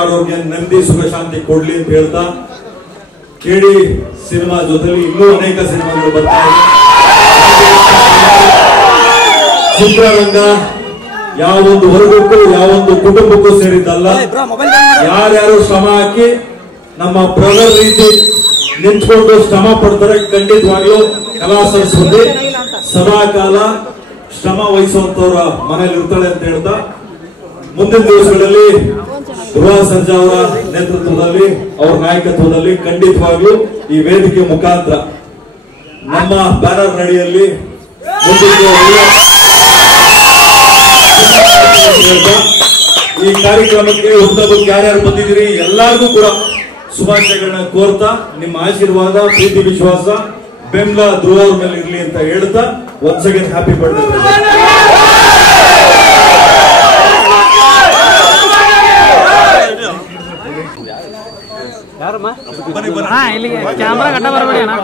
ಆರೋಗ್ಯ ನೆಮ್ಮದಿ ಸುಖ ಶಾಂತಿ ಕೊಡ್ಲಿ ಅಂತ ಹೇಳ್ತಾ ಕೇಳಿ ಸಿನಿಮಾ ಜೊತೆಲಿ ಇನ್ನೂ ಅನೇಕ ಸಿನಿಮಾಗಳು ಬರ್ತಾ ಇದೆ. ಚಿತ್ರರಂಗ ಯಾವೊಂದು ವರ್ಗಕ್ಕೂ ಯಾವೊಂದು ಕುಟುಂಬಕ್ಕೂ ಸೇರಿದ್ದಲ್ಲ. ಯಾರ್ಯಾರು ಶ್ರಮ ಹಾಕಿ ನಮ್ಮ ಬ್ರದರ್ ರೀತಿ ನಿಂತ್ಕೊಂಡು ಶ್ರಮ ಪಡ್ತಾರೆ ಖಂಡಿತವಾಗ್ಲೂ ಕಲಾ ಸಂಸ್ಕೃತಿ ಸದಾಕಾಲ ಶ್ರಮ ವಹಿಸುವಂತವರ ಮನೇಲಿ ಇರ್ತಾಳೆ ಅಂತ ಹೇಳ್ತಾ ಮುಂದಿನ ದಿವಸಗಳಲ್ಲಿ ಧ್ರುವ ಸರ್ಜಾ ಅವರ ನೇತೃತ್ವದಲ್ಲಿ ಅವರ ನಾಯಕತ್ವದಲ್ಲಿ ಖಂಡಿತವಾಗ್ಲೂ ಈ ವೇದಿಕೆ ಮುಖಾಂತರ ನಮ್ಮ ಬ್ಯಾನರ್ ನಡಿಯಲ್ಲಿ ಈ ಕಾರ್ಯಕ್ರಮಕ್ಕೆ ಹುಟ್ಟುಹಬ್ಬಕ್ಕೆ ಯಾರ್ಯಾರು ಬಂದಿದ್ದೀರಿ ಎಲ್ಲರಿಗೂ ಕೂಡ ಶುಭಾಶಯಗಳನ್ನ ಕೋರ್ತಾ ನಿಮ್ಮ ಆಶೀರ್ವಾದ ಪ್ರೀತಿ ವಿಶ್ವಾಸ ಬೆಂಬಲ ಧ್ರುವ ಅವ್ರ ಮೇಲೆ ಇರ್ಲಿ ಅಂತ ಹೇಳ್ತಾ once again happy birthday. Camera ಗಡ್ಡ ಬರಬೇಡಿ ಅಣ್ಣ.